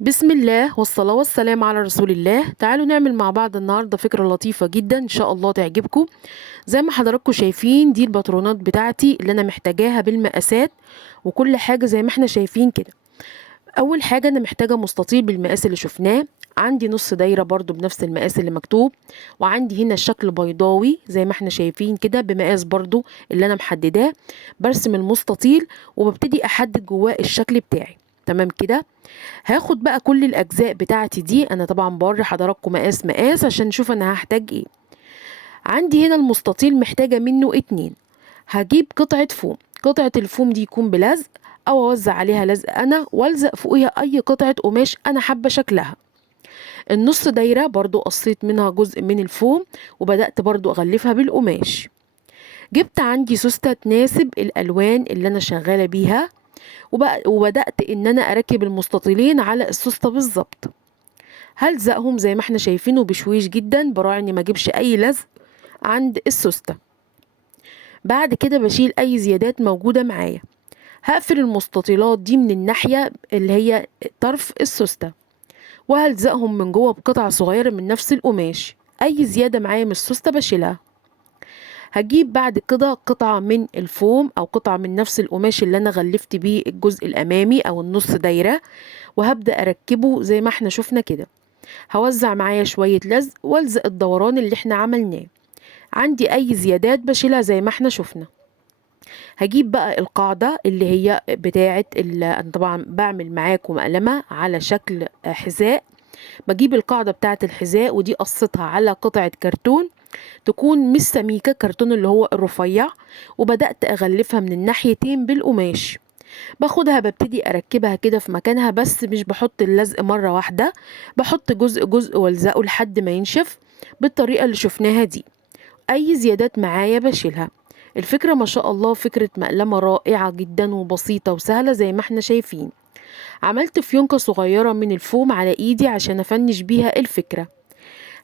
بسم الله والصلاة والسلام على رسول الله. تعالوا نعمل مع بعض النهاردة فكرة لطيفة جدا إن شاء الله تعجبكم. زي ما حضراتكم شايفين دي الباترونات بتاعتي اللي أنا محتاجاها بالمقاسات وكل حاجة زي ما احنا شايفين كده. أول حاجة أنا محتاجة مستطيل بالمقاس اللي شفناه، عندي نص دايرة برضو بنفس المقاس اللي مكتوب، وعندي هنا الشكل بيضاوي زي ما احنا شايفين كده بمقاس برضو اللي أنا محدداه. برسم المستطيل وببتدي أحدد جواه الشكل بتاعي. تمام كده. هاخد بقى كل الاجزاء بتاعتي دي، انا طبعا بوري حضراتكم مقاس عشان نشوف انا هحتاج ايه. عندي هنا المستطيل محتاجة منه 2. هجيب قطعة فوم، قطعة الفوم دي يكون بلزق او اوزع عليها لزق انا والزق فوقيها اي قطعة قماش انا حابة شكلها. النص دايرة برضو قصيت منها جزء من الفوم وبدأت برضو اغلفها بالقماش. جبت عندي سوستة تناسب الالوان اللي انا شغالة بيها، وبدأت ان انا اركب المستطيلين على السوستة بالظبط. هلزقهم زي ما احنا شايفينه بشويش جدا، براعي اني ما اجيبش اي لزق عند السوستة. بعد كده بشيل اي زيادات موجودة معايا. هقفل المستطيلات دي من الناحية اللي هي طرف السوستة، وهلزقهم من جوه بقطع صغيرة من نفس القماش. اي زيادة معايا من السوستة بشيلها. هجيب بعد كده قطعة من الفوم او قطعة من نفس القماش اللي انا غلفت بيه الجزء الامامي او النص دايرة، وهبدأ اركبه زي ما احنا شفنا كده. هوزع معايا شوية لزق والزق الدوران اللي احنا عملناه. عندي اي زيادات بشيلها زي ما احنا شفنا. هجيب بقى القاعدة اللي هي بتاعة انا طبعا بعمل معاكم مقلمة على شكل حذاء. بجيب القاعدة بتاعة الحذاء ودي قصتها على قطعة كرتون تكون مش سميكة، كرتون اللي هو الرفيع، وبدأت أغلفها من الناحيتين بالقماش. باخدها ببتدي اركبها كده في مكانها، بس مش بحط اللزق مرة واحدة، بحط جزء جزء والزقه لحد ما ينشف بالطريقة اللي شفناها دي. اي زيادات معايا بشيلها. الفكرة ما شاء الله فكرة مقلمة رائعة جدا وبسيطة وسهلة زي ما احنا شايفين. عملت فيونكة صغيرة من الفوم على ايدي عشان افنش بيها الفكرة.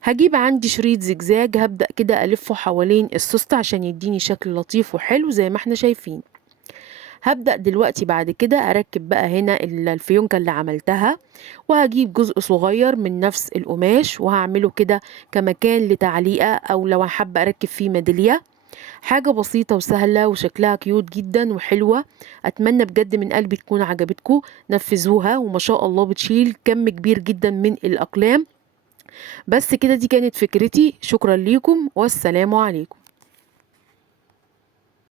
هجيب عندي شريط زجزاج، هبدأ كده ألفه حوالين السوستة عشان يديني شكل لطيف وحلو زي ما احنا شايفين. هبدأ دلوقتي بعد كده أركب بقى هنا الفيونكة اللي عملتها، وهجيب جزء صغير من نفس القماش وهعمله كده كمكان لتعليقة أو لو حابة أركب فيه ميدالية. حاجة بسيطة وسهلة وشكلها كيوت جدا وحلوة. أتمنى بجد من قلبي تكون عجبتكم. نفذوها وما شاء الله بتشيل كم كبير جدا من الأقلام. بس كده دي كانت فكرتي، شكرا ليكم والسلام عليكم.